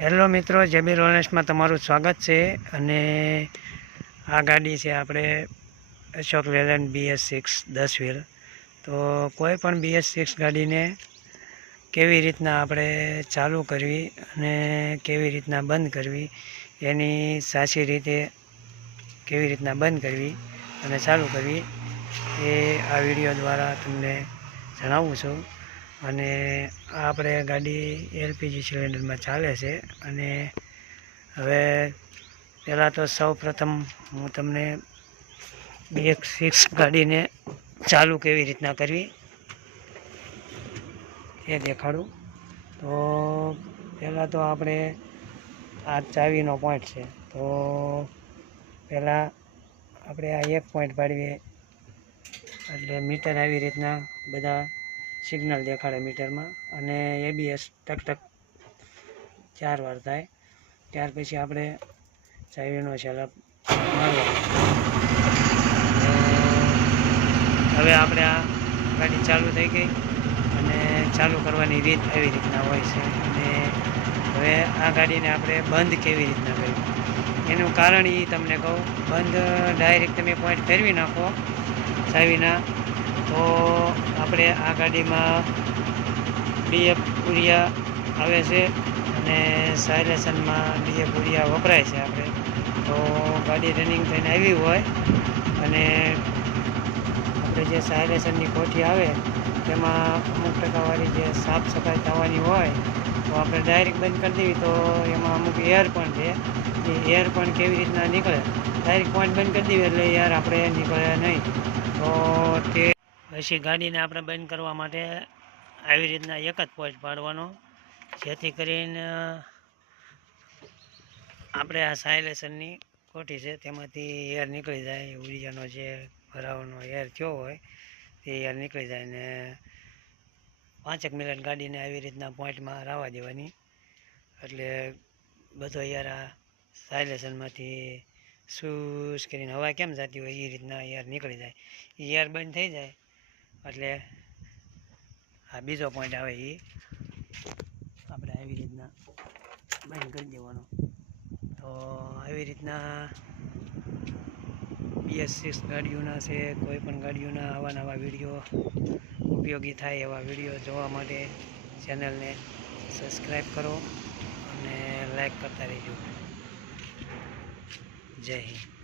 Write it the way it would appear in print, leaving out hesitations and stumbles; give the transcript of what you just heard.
Hello મિત્રો, જેબી રોનેસમાં તમારું સ્વાગત છે. અને આ ગાડી છે આપણે અશોક લેલેન્ડ BS6 10 વ્હીલ. તો કોઈ પણ BS6 ગાડીને કેવી રીતના આપણે ચાલુ કરવી અને કેવી રીતના બંધ કરવી, એની સાચી રીતે કેવી રીતના બંધ કરવી અને ચાલુ કરવી, એ આ વિડીયો દ્વારા તમને જણાવું છું. અને આ આપણે ગાડી LPG સિલિન્ડરમાં ચાલે છે. અને હવે પહેલાં તો સૌ પ્રથમ હું તમને BS6 ગાડીને ચાલુ કેવી રીતના કરવી એ દેખાડું. તો પહેલાં તો આપણે આ ચાવીનો પોઈન્ટ છે, તો પહેલાં આપણે આ એક પોઈન્ટ પાડવીએ એટલે મીટર આવી રીતના બધા સિગ્નલ દેખાડે મીટરમાં. અને ABS ટક ટક 4 વાર થાય. ત્યાર પછી આપણે ચાવીનો સેલઅપ મારવાનો. હવે આપણે આ ગાડી ચાલુ થઈ ગઈ અને ચાલુ કરવાની રીત એવી રીતના હોય છે. અને હવે આ ગાડીને આપણે બંધ કેવી રીતના કરવી એનું કારણ એ તમને કહું. બંધ ડાયરેક્ટ તમે પોઈન્ટ ફેરવી નાખો ચાવીના, તો આપણે આ ગાડીમાં DF પૂરિયા આવે છે અને સાયલેશનમાં DF પૂરિયા વપરાય છે આપણે. તો ગાડી રનિંગ થઈને આવી હોય અને આપણે જે સાયલેશનની કોઠી આવે તેમાં અમુક ટકાવાળી જે સાફ સફાઈ થવાની હોય, તો આપણે ડાયરેક્ટ બંધ કરી દેવી તો એમાં અમુક એર પણ છે. એ એર પણ કેવી રીતના નીકળે, ડાયરેક્ટ પોઈન્ટ બંધ કરી દેવી એટલે એર આપણે નીકળે નહીં. તો તે પછી ગાડીને આપણે બંધ કરવા માટે આવી રીતના એક જ પોઈન્ટ પાડવાનો, જેથી કરીને આપણે આ સાયલેશનની કોઠી છે તેમાંથી એર નીકળી જાય. ઉડિયાનો જે ભરાવાનો એર થયો હોય તે એર નીકળી જાય. ને 5 મિનિટ ગાડીને આવી રીતના પોઈન્ટમાં રાવા દેવાની, એટલે બધો એર આ સાયલેશનમાંથી સૂસ કરીને હવા કેમ જતી હોય એ રીતના એર નીકળી જાય. એ એર બંધ થઈ જાય એટલે આ બીજો પોઈન્ટ આવે એ આપણે આવી રીતના બંધ કરી દેવાનો. તો આવી રીતના BS6 ગાડીઓના છે, કોઈ પણ ગાડીઓના આવા નવા વિડીયો ઉપયોગી થાય એવા વિડીયો જોવા માટે ચેનલને સબસ્ક્રાઈબ કરો અને લાઈક કરતા રહેજો. જય હિન્દ.